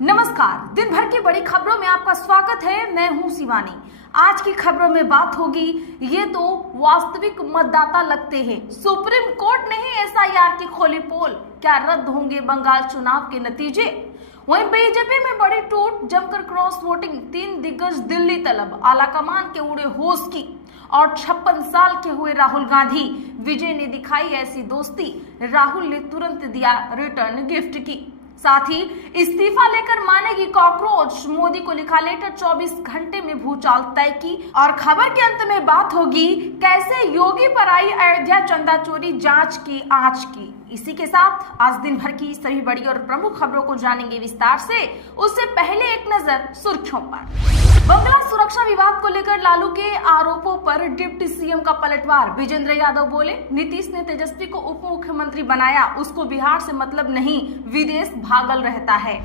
नमस्कार, दिन भर की बड़ी खबरों में आपका स्वागत है। मैं हूं शिवानी। आज की खबरों में बात होगी, ये तो वास्तविक मतदाता लगते हैं। सुप्रीम कोर्ट ने ही एसआईआर की खोली पोल, क्या रद्द होंगे बंगाल चुनाव के नतीजे? वहीं बीजेपी में बड़ी टूट, जमकर क्रॉस वोटिंग, 3 दिग्गज दिल्ली तलब, आलाकमान के उड़े होश की, और 56 साल के हुए राहुल गांधी। विजय ने दिखाई ऐसी दोस्ती, राहुल ने तुरंत दिया रिटर्न गिफ्ट की। साथ ही इस्तीफा लेकर मानेगी कॉकरोच, मोदी को लिखा लेटर, 24 घंटे में भूचाल तय की। और खबर के अंत में बात होगी, कैसे योगी पर आई अयोध्या चंदा चोरी जांच की आंच की। इसी के साथ आज दिन भर की सभी बड़ी और प्रमुख खबरों को जानेंगे विस्तार से। उससे पहले एक नजर सुर्खियों पर। बंगला सुरक्षा विवाद को लेकर लालू के आरोपों पर डिप्टी सीएम का पलटवार। विजेंद्र यादव बोले, नीतीश ने तेजस्वी को उप मुख्यमंत्री बनाया, उसको बिहार से मतलब नहीं, विदेश भागल रहता है।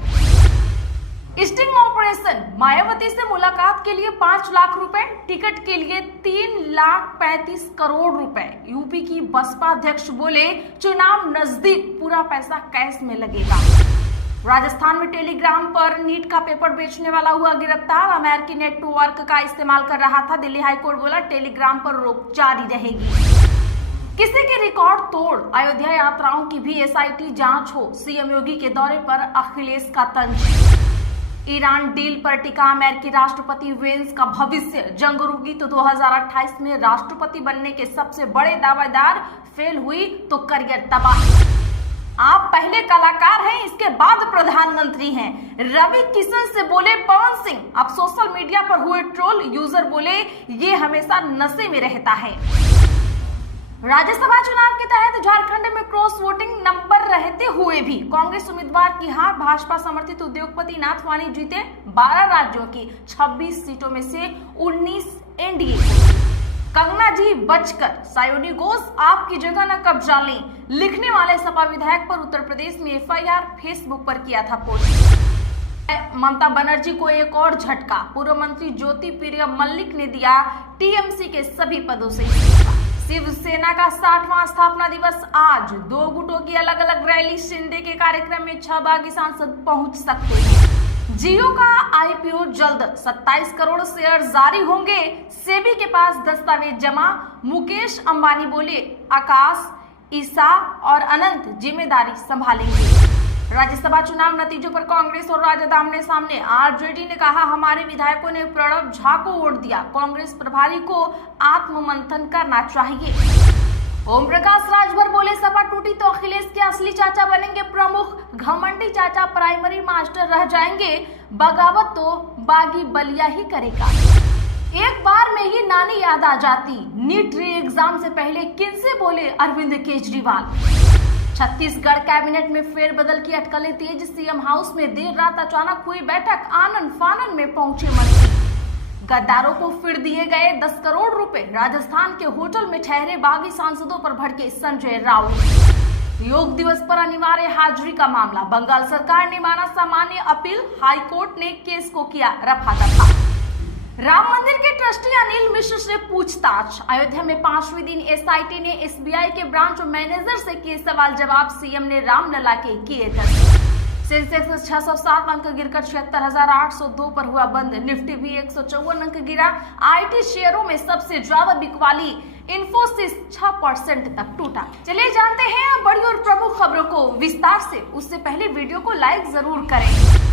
स्टिंग ऑपरेशन, मायावती से मुलाकात के लिए 5 लाख रुपए, टिकट के लिए 3,35 करोड़ रुपए। यूपी की बसपा अध्यक्ष बोले, चुनाव नजदीक, पूरा पैसा कैश में लगेगा। राजस्थान में टेलीग्राम पर नीट का पेपर बेचने वाला हुआ गिरफ्तार, अमेरिकी नेटवर्क का इस्तेमाल कर रहा था। दिल्ली हाईकोर्ट बोला, टेलीग्राम पर रोक जारी रहेगी। किसी के रिकॉर्ड तोड़, अयोध्या यात्राओं की भी एसआईटी जांच हो, सीएम योगी के दौरे पर अखिलेश का तंज। ईरान डील पर टिका अमेरिकी राष्ट्रपति वेंस का भविष्य, जंग रुकी तो 2028 में राष्ट्रपति बनने के सबसे बड़े दावेदार, फेल हुई तो करियर तबाह। आप पहले कलाकार हैं, इसके बाद प्रधानमंत्री हैं, रवि किशन से बोले पवन सिंह। अब सोशल मीडिया पर हुए ट्रोल, यूजर बोले ये हमेशा नशे में रहता है। राज्यसभा चुनाव के तहत झारखंड में क्रॉस वोटिंग नंबर रहते हुए भी कांग्रेस उम्मीदवार की हार, भाजपा समर्थित उद्योगपति नाथ वानी जीते 12 राज्यों की 26 सीटों में से 19 एनडीए। कंगना जी बचकर, सायोनी घोष आपकी जगह न कब्जा लें, लिखने वाले सपा विधायक पर उत्तर प्रदेश में एफआईआर, फेसबुक पर किया था पोस्ट। ममता बनर्जी को एक और झटका, पूर्व मंत्री ज्योति प्रिय मल्लिक ने दिया टीएमसी के सभी पदों से इस्तीफा। शिवसेना का 60वां स्थापना दिवस आज, 2 गुटों की अलग अलग रैली, शिंदे के कार्यक्रम में 6 बागी सांसद पहुंच सकते हैं। जियो का आईपीओ जल्द, 27 करोड़ शेयर जारी होंगे, सेबी के पास दस्तावेज जमा। मुकेश अंबानी बोले, आकाश, ईसा और अनंत जिम्मेदारी संभालेंगे। राज्यसभा चुनाव नतीजों पर कांग्रेस और राजद आमने सामने। आरजेडी ने कहा, हमारे विधायकों ने प्रणब झा को वोट दिया, कांग्रेस प्रभारी को आत्ममंथन करना चाहिए। ओम प्रकाश राजभर बोले, सपा टूटी तो अखिलेश के असली चाचा बनेंगे प्रमुख, घमंडी चाचा प्राइमरी मास्टर रह जाएंगे, बगावत तो बागी बलिया ही करेगा। एक बार में ही नानी याद आ जाती, नीट री एग्जाम से पहले किनसे बोले अरविंद केजरीवाल। छत्तीसगढ़ कैबिनेट में फेरबदल की अटकलें तेज, सीएम हाउस में देर रात अचानक हुई बैठक, आनन फानन में पहुंचे मंत्री। गद्दारों को फिर दिए गए 10 करोड़ रुपए, राजस्थान के होटल में ठहरे बागी सांसदों पर भड़के संजय राउत। योग दिवस पर अनिवार्य हाजिरी का मामला, बंगाल सरकार ने माना सामान्य अपील, हाईकोर्ट ने केस को किया रफा दफा। राम मंदिर के ट्रस्टी अनिल मिश्र से पूछताछ, अयोध्या में 5वें दिन एसआईटी ने एसबीआई के ब्रांच मैनेजर से किए सवाल जवाब, सीएम ने रामलला के किए दर्ज। सेंसेक्स 607 अंक गिरकर 76,802 पर हुआ बंद, निफ्टी भी 154 अंक गिरा। आईटी शेयरों में सबसे ज्यादा बिकवाली, इन्फोसिस 6% तक टूटा। चलिए जानते हैं बड़ी और प्रमुख खबरों को विस्तार से। उससे पहले वीडियो को लाइक जरूर करें।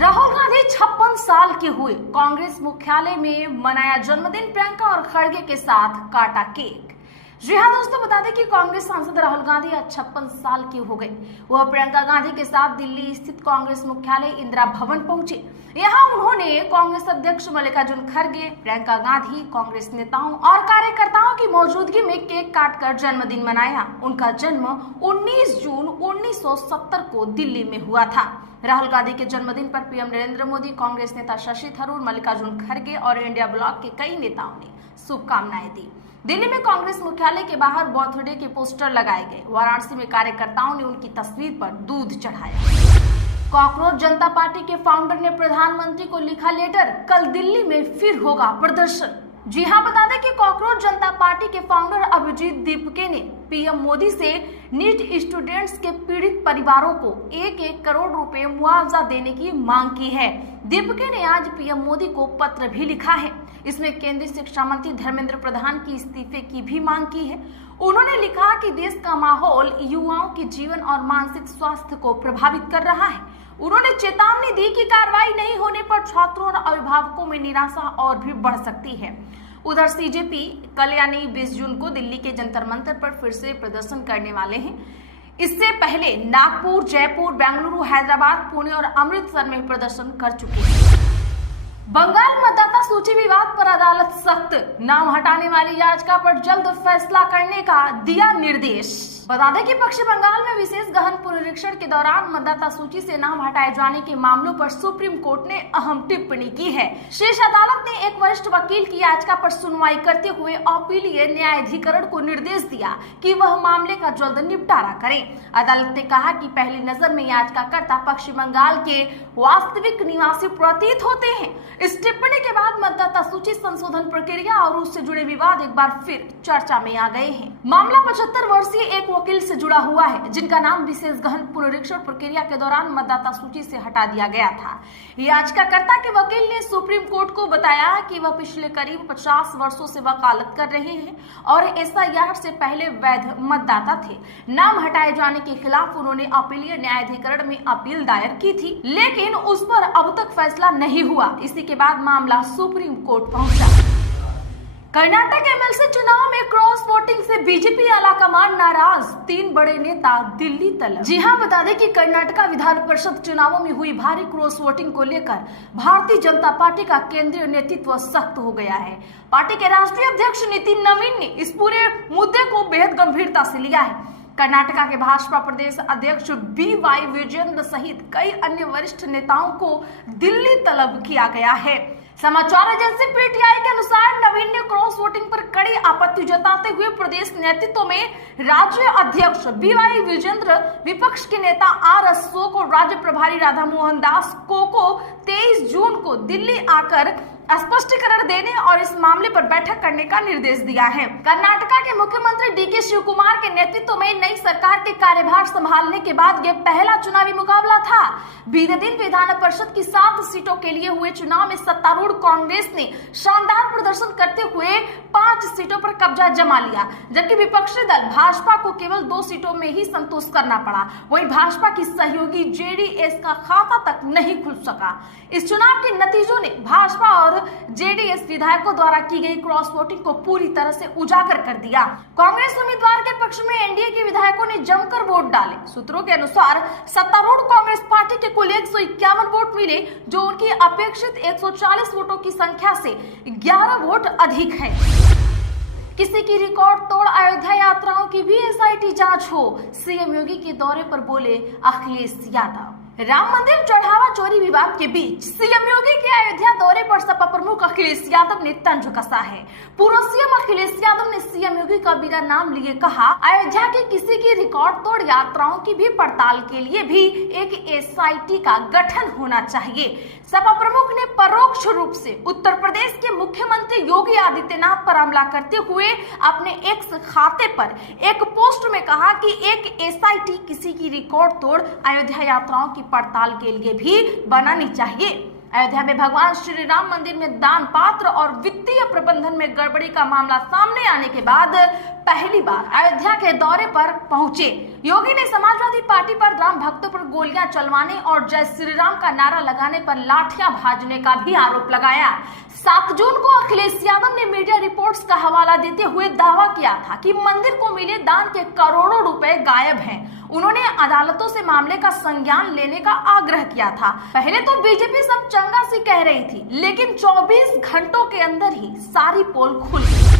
राहुल गांधी 56 साल के हुए, कांग्रेस मुख्यालय में मनाया जन्मदिन, प्रियंका और खड़गे के साथ काटा केक। जी हाँ दोस्तों, बता दें कि कांग्रेस सांसद राहुल गांधी आज 56 साल के हो गए। वह प्रियंका गांधी के साथ दिल्ली स्थित कांग्रेस मुख्यालय इंदिरा भवन पहुंचे। यहाँ उन्होंने कांग्रेस अध्यक्ष मल्लिकार्जुन खड़गे, प्रियंका गांधी, कांग्रेस नेताओं और कार्यकर्ताओं की मौजूदगी में केक काटकर जन्मदिन मनाया। उनका जन्म 19 जून 1970 को दिल्ली में हुआ था। राहुल गांधी के जन्मदिन पर पीएम नरेंद्र मोदी, कांग्रेस नेता शशि थरूर, मल्लिकार्जुन खड़गे और इंडिया ब्लॉक के कई नेताओं ने शुभकामनाएं दी। दिल्ली में कांग्रेस मुख्यालय के बाहर बर्थडे के पोस्टर लगाए गए। वाराणसी में कार्यकर्ताओं ने उनकी तस्वीर पर दूध चढ़ाया। कॉकरोच जनता पार्टी के फाउंडर ने प्रधानमंत्री को लिखा लेटर, कल दिल्ली में फिर होगा प्रदर्शन। जी हां, बता दें कि कॉकरोच जनता पार्टी के फाउंडर अभिजीत दीपके ने पीएम मोदी से नीट स्टूडेंट्स के पीड़ित परिवारों को 1-1 करोड़ रुपए मुआवजा देने की मांग की है। दीपके ने आज पीएम मोदी को पत्र भी लिखा है। इसमें केंद्रीय शिक्षा मंत्री धर्मेंद्र प्रधान की इस्तीफे की भी मांग की है। उन्होंने लिखा कि देश का माहौल युवाओं के जीवन और मानसिक स्वास्थ्य को प्रभावित कर रहा है। उन्होंने चेतावनी दी कि कार्रवाई नहीं होने पर छात्रों और अभिभावकों में निराशा और भी बढ़ सकती है। उधर सीजेपी कल यानी 20 जून को दिल्ली के जंतर मंतर पर फिर से प्रदर्शन करने वाले हैं। इससे पहले नागपुर, जयपुर, बेंगलुरु, हैदराबाद, पुणे और अमृतसर में प्रदर्शन कर चुके हैं। बंगाल मतदाता सूची विवाद पर अदालत सख्त, नाम हटाने वाली याचिका पर जल्द फैसला करने का दिया निर्देश। बता दें कि पश्चिम बंगाल में विशेष गहन पुनरीक्षण के दौरान मतदाता सूची से नाम हटाए जाने के मामलों पर सुप्रीम कोर्ट ने अहम टिप्पणी की है। शीर्ष अदालत ने एक वरिष्ठ वकील की याचिका पर सुनवाई करते हुए अपीलीय न्यायाधिकरण को निर्देश दिया कि वह मामले का जल्द निपटारा करे। अदालत ने कहा कि पहली नजर में याचिकाकर्ता पश्चिम बंगाल के वास्तविक निवासी प्रतीत होते हैं। इस टिप्पणी के बाद मतदाता सूची संशोधन प्रक्रिया और उससे जुड़े विवाद एक बार फिर चर्चा में आ गए हैं। मामला 75 वर्षीय एक वकील से जुड़ा हुआ है, जिनका नाम विशेष गहन पुनरीक्षण प्रक्रिया के दौरान मतदाता सूची से हटा दिया गया था। याचिकाकर्ता के वकील ने सुप्रीम कोर्ट को बताया कि वह पिछले करीब 50 वर्षों से वकालत कर रहे हैं और एसआईआर से पहले वैध मतदाता थे। नाम हटाए जाने के खिलाफ उन्होंने अपीलीय न्यायाधिकरण में अपील दायर की थी, लेकिन उस पर अब तक फैसला नहीं हुआ। इसी के बाद मामला सुप्रीम कोर्ट पहुंचा। कर्नाटक एमएलसी चुनाव में क्रॉस वोटिंग से बीजेपी आलाकमान नाराज, 3 बड़े नेता दिल्ली तलब। जी हां, बता दें कि कर्नाटक विधान परिषद चुनावों में हुई भारी क्रॉस वोटिंग को लेकर भारतीय जनता पार्टी का केंद्रीय नेतृत्व सख्त हो गया है। पार्टी के राष्ट्रीय अध्यक्ष नितिन नवीन ने इस पूरे मुद्दे को बेहद गंभीरता से लिया है। कर्नाटक के भाजपा प्रदेश अध्यक्ष BY विजेंद्र सहित कई अन्य वरिष्ठ नेताओं को दिल्ली तलब किया गया है। समाचार एजेंसी PTI के अनुसार नवीन ने क्रॉस वोटिंग पर कड़ी आपत्ति जताते हुए प्रदेश नेतृत्व में राज्य अध्यक्ष BY विजेंद्र, विपक्ष के नेता R अशोक और राज्य प्रभारी राधा मोहन दास को 23 जून को दिल्ली आकर स्पष्टीकरण देने और इस मामले पर बैठक करने का निर्देश दिया है। कर्नाटक के मुख्यमंत्री DK शिवकुमार के नेतृत्व में नई सरकार के कार्यभार संभालने के बाद यह पहला चुनावी मुकाबला था। बीते दिन विधान परिषद की 7 सीटों के लिए हुए चुनाव में सत्तारूढ़ कांग्रेस ने शानदार प्रदर्शन करते हुए 5 सीटों पर कब्जा जमा लिया, जबकि विपक्षी दल भाजपा को केवल 2 सीटों में ही संतोष करना पड़ा। वहीं भाजपा की सहयोगी JDS का खाता तक नहीं खुल सका। इस चुनाव के नतीजों ने भाजपा और JDS विधायकों द्वारा की गई क्रॉस वोटिंग को पूरी तरह से उजागर कर दिया। कांग्रेस उम्मीदवार के पक्ष में NDA के विधायकों ने जमकर वोट डाले। सूत्रों के अनुसार सत्तारूढ़ कांग्रेस पार्टी के कुल 151 वोट मिले, जो उनकी अपेक्षित 140 वोटों की संख्या से 11 वोट अधिक है। किसी की रिकॉर्ड तोड़ अयोध्या यात्राओं की भी SIT जांच हो, CM योगी के दौरे पर बोले अखिलेश यादव। राम मंदिर चढ़ावा चोरी विवाद के बीच CM योगी के अयोध्या दौरे पर सपा प्रमुख अखिलेश यादव ने तंज कसा है। पूर्व CM अखिलेश यादव ने CM योगी का बिना नाम लिए कहा, अयोध्या के किसी की रिकॉर्ड तोड़ यात्राओं की भी पड़ताल के लिए भी एक SIT का गठन होना चाहिए। सपा प्रमुख ने परोक्ष रूप से उत्तर प्रदेश के मुख्यमंत्री योगी आदित्यनाथ पर हमला करते हुए अपने X खाते पर एक पोस्ट में कहा कि एक SIT किसी की रिकॉर्ड तोड़ अयोध्या यात्राओं की पड़ताल के लिए भी बनानी चाहिए। अयोध्या में भगवान श्री राम मंदिर में दान पात्र और वित्तीय प्रबंधन में गड़बड़ी का मामला सामने आने के बाद पहली बार अयोध्या के दौरे पर पहुंचे योगी ने समाजवादी पार्टी पर राम भक्तों पर गोलियां चलवाने और जय श्री राम का नारा लगाने पर लाठियां भाजने का भी आरोप लगाया। 7 जून को अखिलेश यादव ने मीडिया रिपोर्ट्स का हवाला देते हुए दावा किया था कि मंदिर को मिले दान के करोड़ों रुपए गायब हैं। उन्होंने अदालतों से मामले का संज्ञान लेने का आग्रह किया था। पहले तो बीजेपी सब चंगा सी कह रही थी, लेकिन 24 घंटों के अंदर ही सारी पोल खुल गई।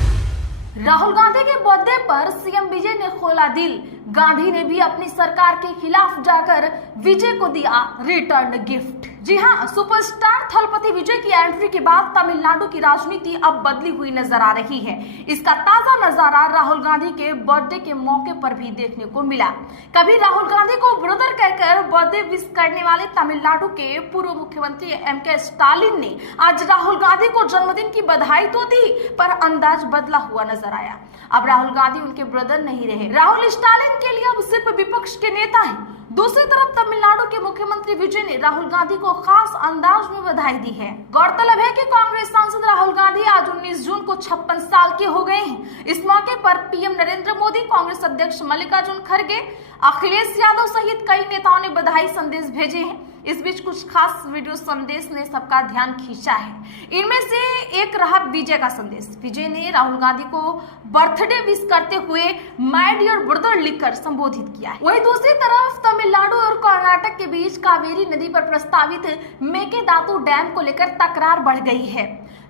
राहुल गांधी के बर्थडे पर CM विजय ने खोला दिल। गांधी ने भी अपनी सरकार के खिलाफ जाकर विजय को दिया रिटर्न गिफ्ट। जी हाँ, सुपरस्टार थलपति विजय की एंट्री के बाद तमिलनाडु की राजनीति अब बदली हुई नजर आ रही है। इसका ताजा नजारा राहुल गांधी के बर्थडे के मौके पर भी देखने को मिला। कभी राहुल गांधी को ब्रदर कहकर बर्थडे विश करने वाले तमिलनाडु के पूर्व मुख्यमंत्री एम.के. स्टालिन ने आज राहुल गांधी को जन्मदिन की बधाई तो दी, पर अंदाज बदला हुआ नजर आया। अब राहुल गांधी उनके ब्रदर नहीं रहे। राहुल स्टालिन के लिए अब सिर्फ विपक्ष के नेता हैं। दूसरी तरफ तमिलनाडु के मुख्यमंत्री विजय ने राहुल गांधी को खास अंदाज में बधाई दी है। गौरतलब है कि कांग्रेस सांसद राहुल गांधी आज 19 जून को 56 साल के हो गए हैं। इस मौके पर पीएम नरेंद्र मोदी, कांग्रेस अध्यक्ष मल्लिकार्जुन खड़गे, अखिलेश यादव सहित कई नेताओं ने बधाई संदेश भेजे हैं। इस बीच कुछ खास वीडियो संदेश ने सबका ध्यान खींचा है। इनमें से एक रहा विजय का संदेश। विजय ने राहुल गांधी को बर्थडे विश करते हुए माय डियर ब्रदर लिखकर संबोधित किया है। वहीं दूसरी तरफ तमिलनाडु और कर्नाटक के बीच कावेरी नदी पर प्रस्तावित मेकेदातु डैम को लेकर तकरार बढ़ गई है।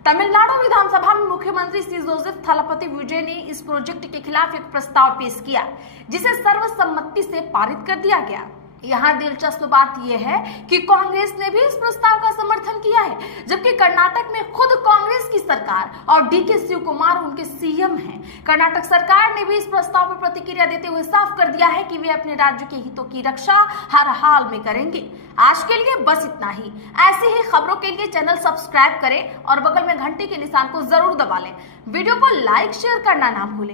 तमिलनाडु विधानसभा में मुख्यमंत्री श्री जोसेफ थलपति विजय ने इस प्रोजेक्ट के खिलाफ एक प्रस्ताव पेश किया, जिसे सर्वसम्मति से पारित कर दिया गया। यहाँ दिलचस्प बात यह है कि कांग्रेस ने भी इस प्रस्ताव का समर्थन किया है, जबकि कर्नाटक में खुद कांग्रेस की सरकार और डी.के. शिव कुमार उनके सीएम हैं। कर्नाटक सरकार ने भी इस प्रस्ताव पर प्रतिक्रिया देते हुए साफ कर दिया है कि वे अपने राज्य के हितों की रक्षा हर हाल में करेंगे। आज के लिए बस इतना ही। ऐसी ही खबरों के लिए चैनल सब्सक्राइब करें और बगल में घंटी के निशान को जरूर दबा लें। वीडियो को लाइक शेयर करना ना भूलें।